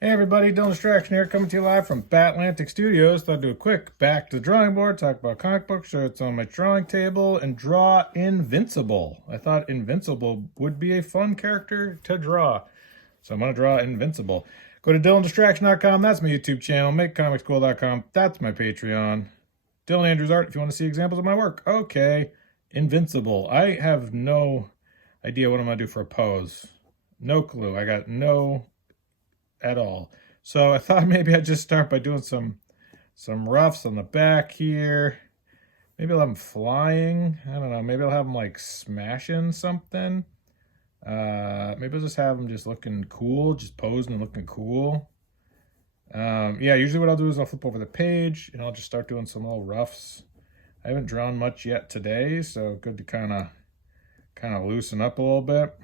Hey everybody, Dylan Distraction here, coming to you live from Batlantic Studios. Thought I'd do a quick back to the drawing board, talk about comic books, show it's on my drawing table, and draw Invincible. I thought Invincible would be a fun character to draw, so I'm going to draw Invincible. Go to DylanDistraction.com, that's my YouTube channel, MakeComicsCool.com, that's my Patreon. Dylan Andrews Art, if you want to see examples of my work. Okay, Invincible. I have no idea what I'm going to do for a pose. No clue. I got no at all. So I thought maybe I'd just start by doing some roughs on the back here. Maybe I'll have him flying. I don't know. Maybe I'll have him like smashing something. Maybe I'll just have him just looking cool, just posing and looking cool. Yeah, usually what I'll do is I'll flip over the page and I'll just start doing some little roughs. I haven't drawn much yet today, so good to kind of loosen up a little bit.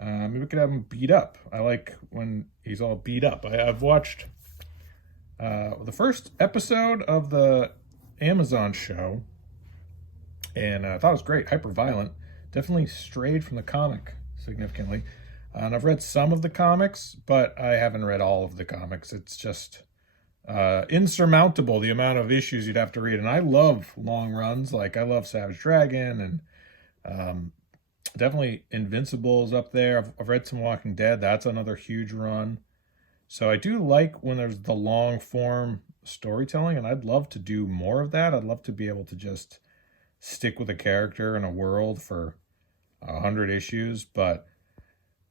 Maybe we could have him beat up. I like when he's all beat up. I've watched the first episode of the Amazon show, and I thought it was great. Hyper violent. Definitely strayed from the comic significantly. And I've read some of the comics, but I haven't read all of the comics. It's just insurmountable the amount of issues you'd have to read. And I love long runs. Like I love Savage Dragon and definitely Invincible is up there. I've read some Walking Dead. That's another huge run. So I do like when there's the long form storytelling, and I'd love to do more of that. I'd love to be able to just stick with a character in a world for 100 issues, but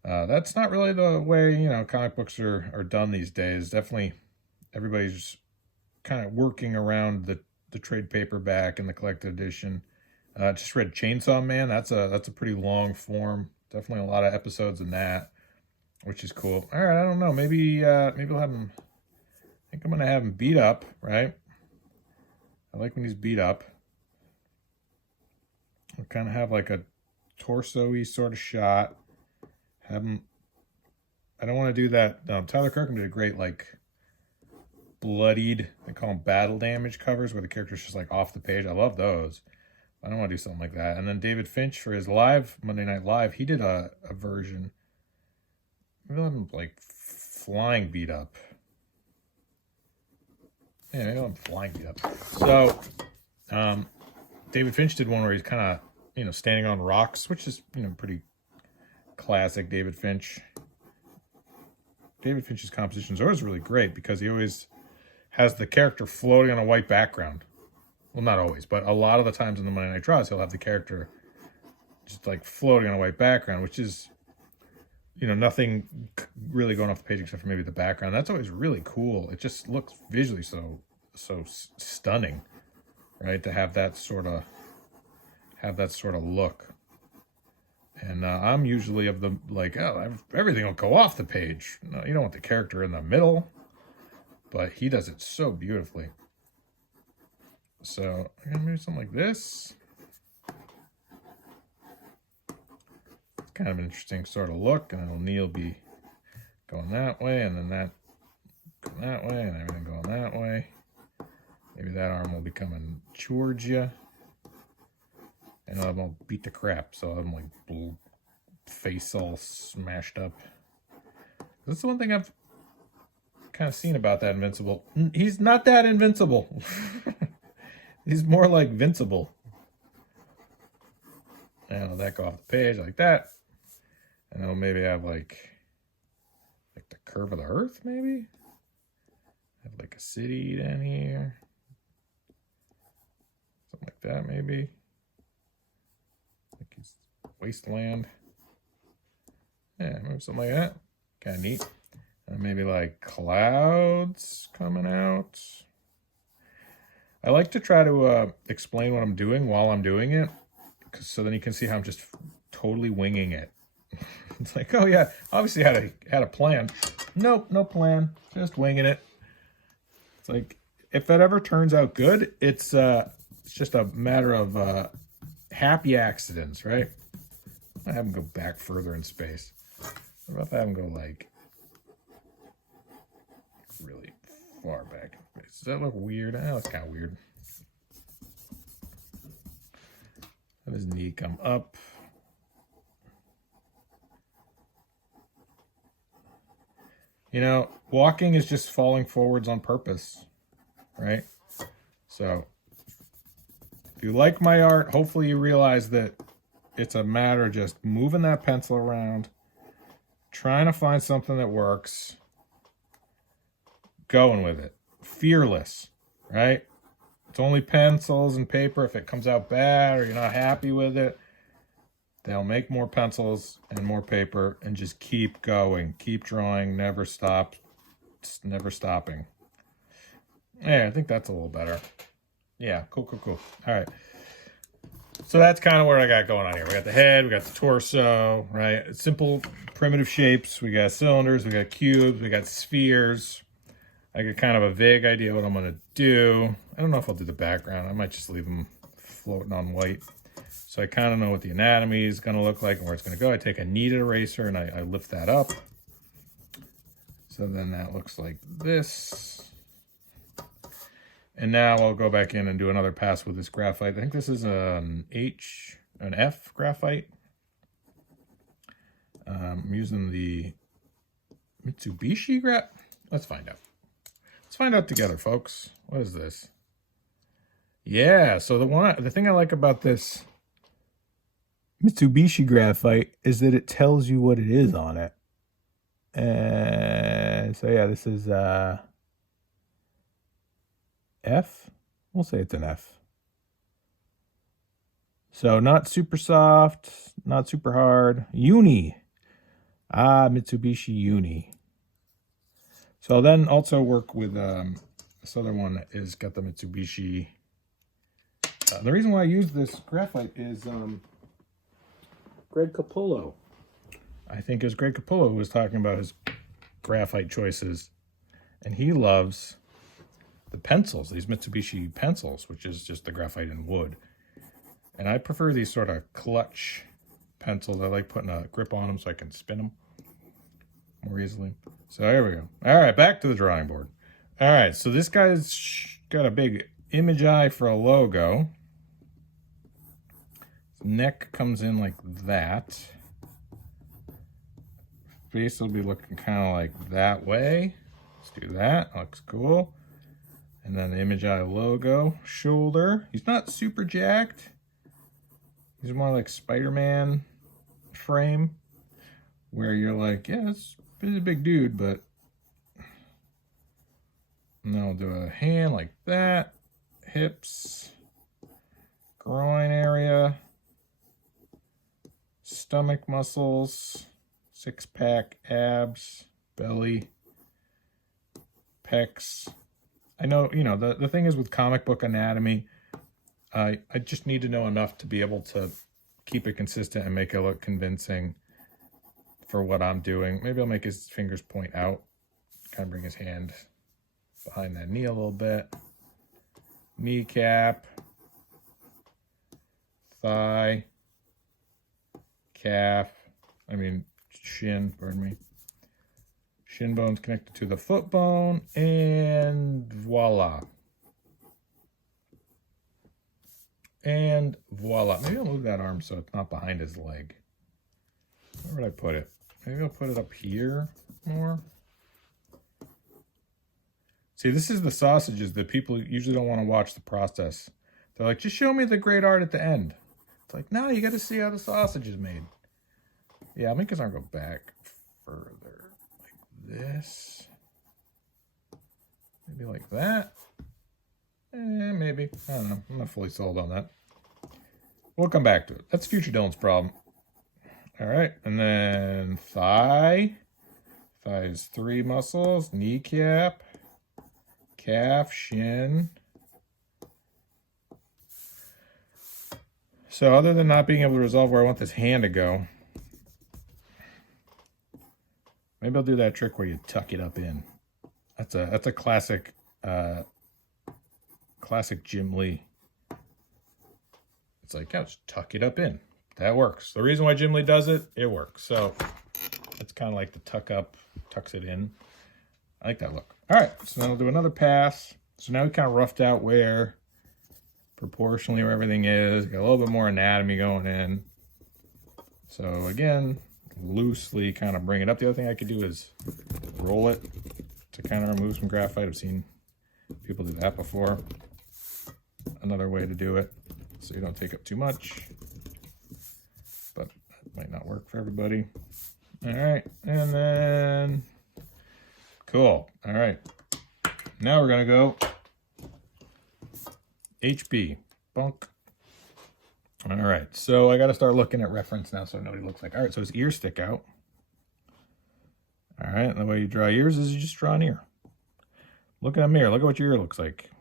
that's not really the way, comic books are done these days. Definitely everybody's kind of working around the trade paperback and the collected edition. Just read Chainsaw Man. That's a pretty long form. Definitely a lot of episodes in that, which is cool. All right, I don't know. Maybe I'll have him. I think I'm gonna have him beat up. Right. I like when he's beat up. I'll kind of have like a torso-y sort of shot. Have him. I don't want to do that. Tyler Kirkham did a great like bloodied. They call them battle damage covers where the character's just like off the page. I love those. I don't want to do something like that. And then David Finch for his live Monday Night Live, he did a version. Maybe I'll have him like flying beat up. Yeah, maybe I'll have him flying beat up. So David Finch did one where he's kind of, standing on rocks, which is, pretty classic David Finch. David Finch's compositions are always really great because he always has the character floating on a white background. Well, not always, but a lot of the times in the Monday Night Draws, he'll have the character just like floating on a white background, which is, nothing really going off the page except for maybe the background. That's always really cool. It just looks visually so stunning, right? To have that sort of look. And I'm usually of the like, oh, everything will go off the page. No, you don't want the character in the middle, but he does it so beautifully. So I'm gonna do something like this. It's kind of an interesting sort of look, and then Neil be going that way, and then that going that way, and everything going that way. Maybe that arm will be coming towards you, and I'll have him all beat the crap. So I'm like face all smashed up. That's the one thing I've kind of seen about that Invincible. He's not that invincible. He's more like Vincible. And I'll that go off the page like that. And I'll maybe have like the curve of the earth, maybe? Have like a city down here. Something like that, maybe. Like he's wasteland. Yeah, maybe something like that. Kind of neat. And maybe like clouds coming out. I like to try to explain what I'm doing while I'm doing it, so then you can see how I'm just totally winging it. It's like, oh yeah, obviously had a plan. Nope, no plan, just winging it. It's like, if that ever turns out good, it's just a matter of happy accidents, right? I have them go back further in space. What about if I have them go like really far back in space? Does that look weird? That's kind of weird. Let his knee come up. You know, walking is just falling forwards on purpose, right? So if you like my art, hopefully you realize that it's a matter of just moving that pencil around, trying to find something that works, going with it. Fearless, right? It's only pencils and paper. If it comes out bad or you're not happy with it, they'll make more pencils and more paper and just keep going. Keep drawing, never stop, never stopping. Yeah, I think that's a little better. Yeah, cool. All right. So that's kind of what I got going on here. We got the head, we got the torso, right? Simple, primitive shapes. We got cylinders, we got cubes, we got spheres. I got kind of a vague idea what I'm going to do. I don't know if I'll do the background. I might just leave them floating on white. So I kind of know what the anatomy is going to look like and where it's going to go. I take a kneaded eraser and I lift that up. So then that looks like this. And now I'll go back in and do another pass with this graphite. I think this is an F graphite. I'm using the Mitsubishi Let's find out. Let's find out together, folks. What is this? Yeah, so the thing I like about this Mitsubishi graphite is that it tells you what it is on it. And so yeah, this is F. We'll say it's an F. So not super soft, not super hard. Uni. Mitsubishi Uni. So I'll then also work with this other one that is got the Mitsubishi. The reason why I use this graphite is Greg Capullo. I think it was Greg Capullo who was talking about his graphite choices. And he loves the pencils, these Mitsubishi pencils, which is just the graphite and wood. And I prefer these sort of clutch pencils. I like putting a grip on them so I can spin them more easily. So here we go. All right, back to the drawing board. All right, so this guy's got a big image eye for a logo. His neck comes in like that. Face will be looking kind of like that way. Let's do that. Looks cool. And then the image eye logo. Shoulder. He's not super jacked. He's more like Spider-Man frame, where you're like, yeah, he's a big dude, but. And then I'll do a hand like that. Hips. Groin area. Stomach muscles. Six-pack abs. Belly. Pecs. I know, the thing is with comic book anatomy, I just need to know enough to be able to keep it consistent and make it look convincing for what I'm doing. Maybe I'll make his fingers point out, kind of bring his hand behind that knee a little bit. Kneecap, thigh, shin, pardon me. Shin bone's connected to the foot bone, and voila. And voila. Maybe I'll move that arm so it's not behind his leg. Where would I put it? Maybe I'll put it up here more. See, this is the sausages that people usually don't want to watch the process. They're like, just show me the great art at the end. It's like, no, you got to see how the sausage is made. Yeah, I'll make his arm go back further. This, maybe like that, maybe, I don't know, I'm not fully sold on that. We'll come back to it. That's future Dylan's problem. All right, and then thigh is 3 muscles, kneecap, calf, shin. So other than not being able to resolve where I want this hand to go, maybe I'll do that trick where you tuck it up in. That's a classic Jim Lee. It's like, yeah, just tuck it up in. That works. The reason why Jim Lee does it, it works. So it's kind of like the tuck up, tucks it in. I like that look. All right, so then I'll do another pass. So now we kind of roughed out where proportionally where everything is. Got a little bit more anatomy going in. So again, loosely kind of bring it up. The other thing I could do is roll it to kind of remove some graphite. I've seen people do that before. Another way to do it so you don't take up too much, but it might not work for everybody. All right, and then cool. All right, now we're gonna go HB bunk. All right, so I got to start looking at reference now so nobody looks like. All right, so his ears stick out. All right, and the way you draw ears is you just draw an ear. Look in a mirror. Look at what your ear looks like.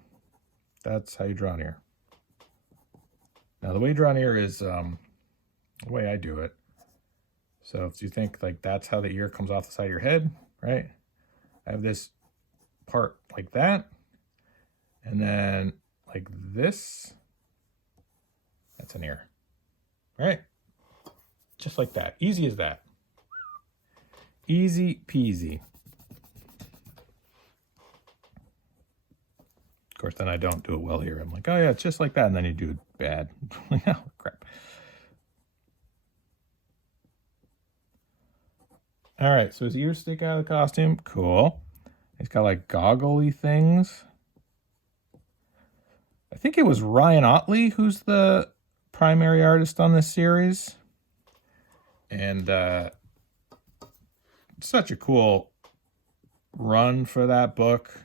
That's how you draw an ear. Now, the way you draw an ear is the way I do it. So if you think like that's how the ear comes off the side of your head, right? I have this part like that, and then like this. That's an ear. All right? Just like that. Easy as that. Easy peasy. Of course, then I don't do it well here. I'm like, oh yeah, it's just like that. And then you do it bad. Oh, crap. All right, so his ears stick out of the costume. Cool. He's got like goggly things. I think it was Ryan Otley who's the primary artist on this series. And such a cool run for that book.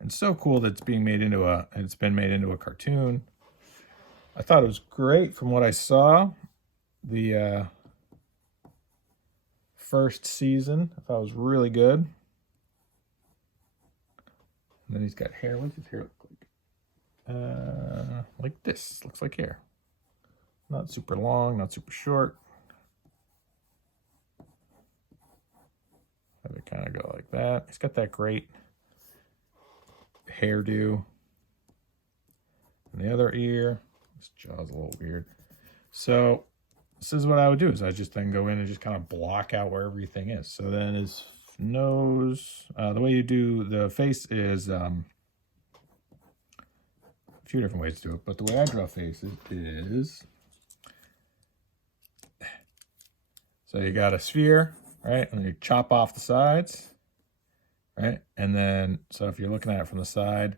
And so cool that it's been made into a cartoon. I thought it was great from what I saw. The first season, I thought it was really good. And then he's got hair. What does his hair look like? Like this. Looks like hair. Not super long, not super short. Have it kind of go like that. He's got that great hairdo. And the other ear. His jaw's a little weird. So this is what I would do, is I just then go in and just kind of block out where everything is. So then his nose, the way you do the face is a few different ways to do it, but the way I draw faces is, so you got a sphere, right? And you chop off the sides, right? And then, so if you're looking at it from the side,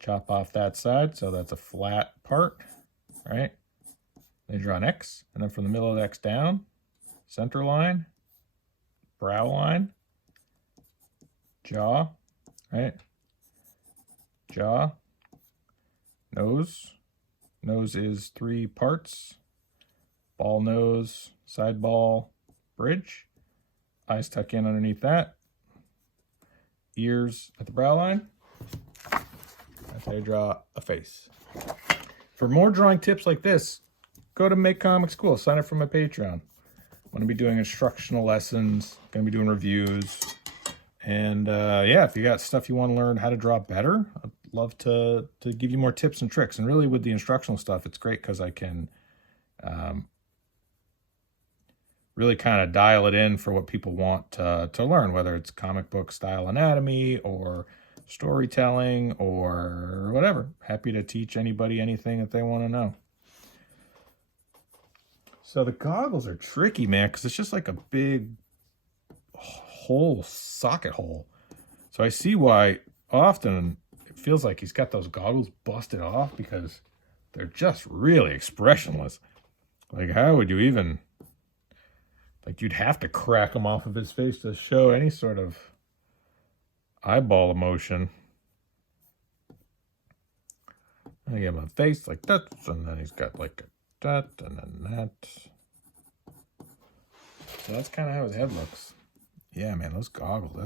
chop off that side, so that's a flat part, right? Then you draw an X, and then from the middle of the X down, center line, brow line, jaw, right? Jaw, nose. Nose is 3 parts. Ball nose, side ball, bridge. Eyes tuck in underneath that. Ears at the brow line. That's how you draw a face. For more drawing tips like this, go to Make Comic School. Sign up for my Patreon. I'm going to be doing instructional lessons. Going to be doing reviews. And yeah, if you got stuff you want to learn how to draw better, I'd love to give you more tips and tricks. And really with the instructional stuff, it's great because I can really kind of dial it in for what people want to learn, whether it's comic book style anatomy or storytelling or whatever. Happy to teach anybody anything that they want to know. So the goggles are tricky, man, because it's just like a big hole, socket hole. So I see why often it feels like he's got those goggles busted off, because they're just really expressionless. Like, how would you even, like, you'd have to crack them off of his face to show any sort of eyeball emotion. I give him a face like that, and then he's got like that, and then that. So that's kind of how his head looks. Yeah, man, those goggles,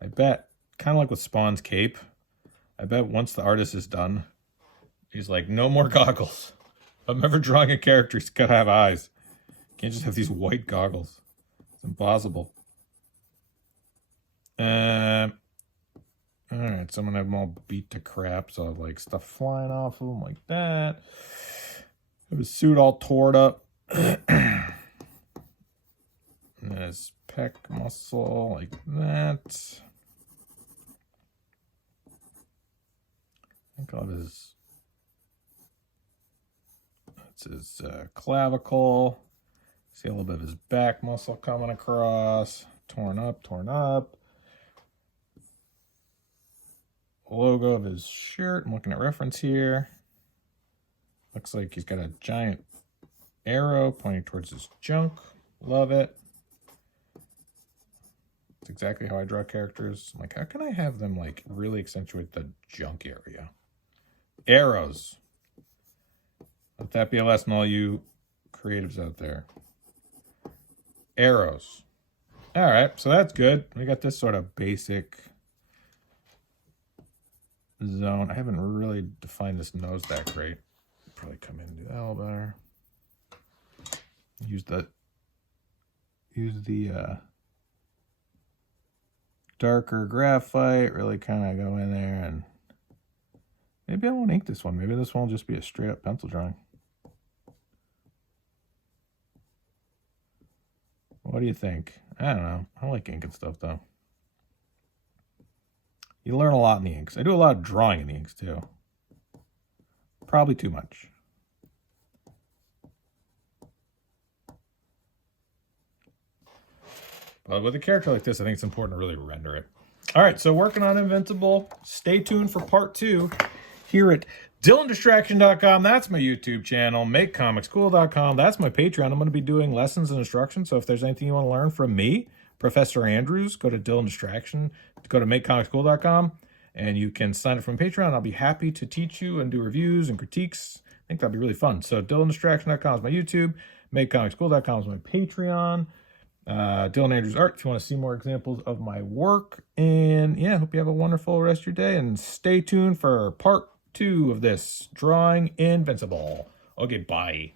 I bet, kind of like with Spawn's cape, I bet once the artist is done, he's like, no more goggles. If I'm ever drawing a character, he's got to have eyes. Can't just have these white goggles. It's impossible. All right, so I'm going to have them all beat to crap, so I have like stuff flying off of them like that. Have his suit all torn up. And his pec muscle like that. I think I'll have that's his clavicle. See a little bit of his back muscle coming across. Torn up, torn up. Logo of his shirt. I'm looking at reference here. Looks like he's got a giant arrow pointing towards his junk. Love it. It's exactly how I draw characters. I'm like, how can I have them like really accentuate the junk area? Arrows. Let that be a lesson, all you creatives out there. Arrows. All right, so that's good. We got this sort of basic zone. I haven't really defined this nose that great. Probably come in and do that a little better. Use the darker graphite, really kind of go in there, and maybe I won't ink this one. Maybe this one will just be a straight up pencil drawing. What do you think? I don't know. I like inking stuff though. You learn a lot in the inks. I do a lot of drawing in the inks too. Probably too much. But with a character like this, I think it's important to really render it. All right, so working on Invincible. Stay tuned for part 2 here at DylanDistraction.com. That's my YouTube channel. MakeComicsCool.com. That's my Patreon. I'm going to be doing lessons and instructions. So if there's anything you want to learn from me, Professor Andrews, go to Dylan Distraction. Go to MakeComicsCool.com, and you can sign up from Patreon. I'll be happy to teach you and do reviews and critiques. I think that'd be really fun. So DylanDistraction.com is my YouTube. MakeComicsCool.com is my Patreon. Dylan Andrews Art if you want to see more examples of my work. And yeah, hope you have a wonderful rest of your day, and stay tuned for part 2 of this drawing Invincible. Okay, bye.